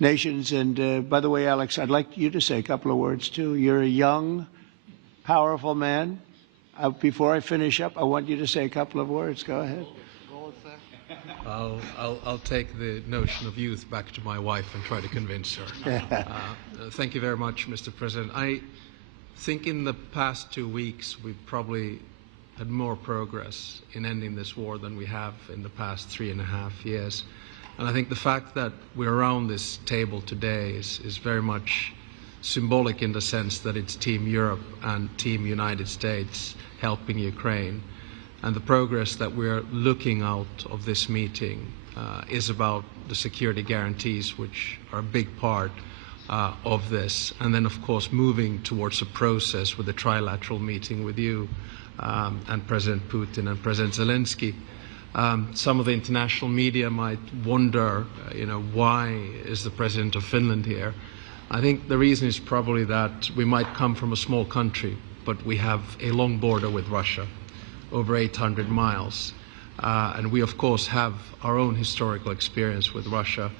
nations. And by the way, Alex, I'd like you to say a couple of words too. You're a young, powerful man. Before I finish up, I want you to say a couple of words. Go ahead. I'll take the notion of youth back to my wife and try to convince her. Thank you very much, Mr. President. I think in the past 2 weeks we've probably had more progress in ending this war than we have in the past 3.5 years. And I think the fact that we're around this table today is very much symbolic in the sense that it's Team Europe and Team United States helping Ukraine. And the progress that we're looking out of this meeting is about the security guarantees, which are a big part of this. And then, of course, moving towards a process with a trilateral meeting with you and President Putin and President Zelensky. Some of the international media might wonder, why is the President of Finland here? I think the reason is probably that we might come from a small country, but we have a long border with Russia, over 800 miles. And we, of course, have our own historical experience with Russia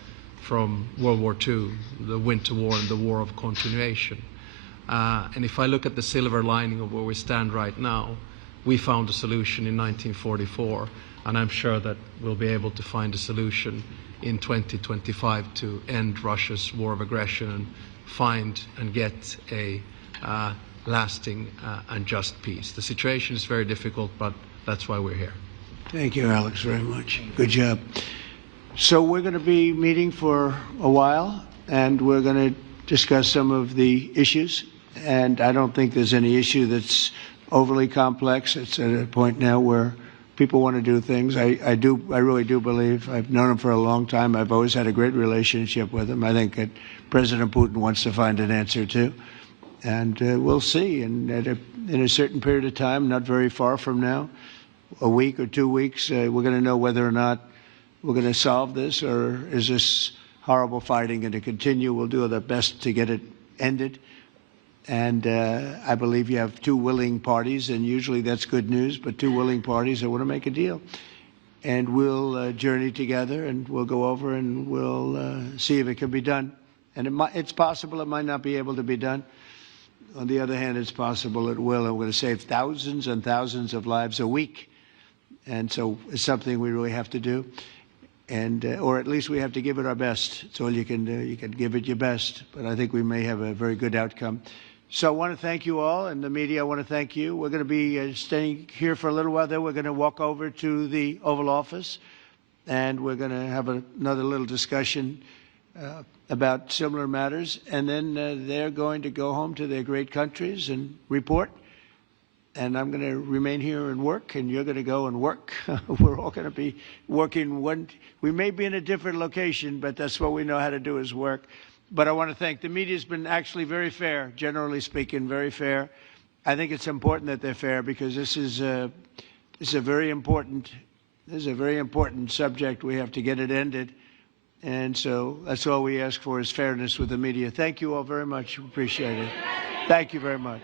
from World War II, the Winter War and the War of Continuation. And if I look at the silver lining of where we stand right now, we found a solution in 1944, and I'm sure that we'll be able to find a solution in 2025 to end Russia's war of aggression and find and get a lasting and just peace. The situation is very difficult, but that's why we're here. Thank you, Alex, very much. Good job. So we're going to be meeting for a while, and we're going to discuss some of the issues. And I don't think there's any issue that's overly complex. It's at a point now where people want to do things. I really do believe, I've known him for a long time. I've always had a great relationship with him. I think that President Putin wants to find an answer too. And we'll see. And in a certain period of time, not very far from now, a week or 2 weeks, we're going to know whether or not we're going to solve this, or is this horrible fighting going to continue. We'll do our best to get it ended. And I believe you have two willing parties, and usually that's good news, but two willing parties that want to make a deal. And we'll journey together, and we'll go over, and we'll see if it can be done. And it's possible it might not be able to be done. On the other hand, it's possible it will, and we're going to save thousands and thousands of lives a week. And so it's something we really have to do. And, or at least we have to give it our best. It's all you can do. You can give it your best. But I think we may have a very good outcome. So I want to thank you all, and the media, I want to thank you. We're going to be staying here for a little while. Then we're going to walk over to the Oval Office, and we're going to have another little discussion about similar matters. And then they're going to go home to their great countries and report. And I'm going to remain here and work, and you're going to go and work. We're all going to be working. We may be in a different location, but that's what we know how to do, is work. But I want to thank the media. Has been actually very fair, generally speaking, very fair. I think it's important that they're fair, because this is a very important subject. We have to get it ended, and so that's all we ask for, is fairness with the media. Thank you all very much. Appreciate it. Thank you very much.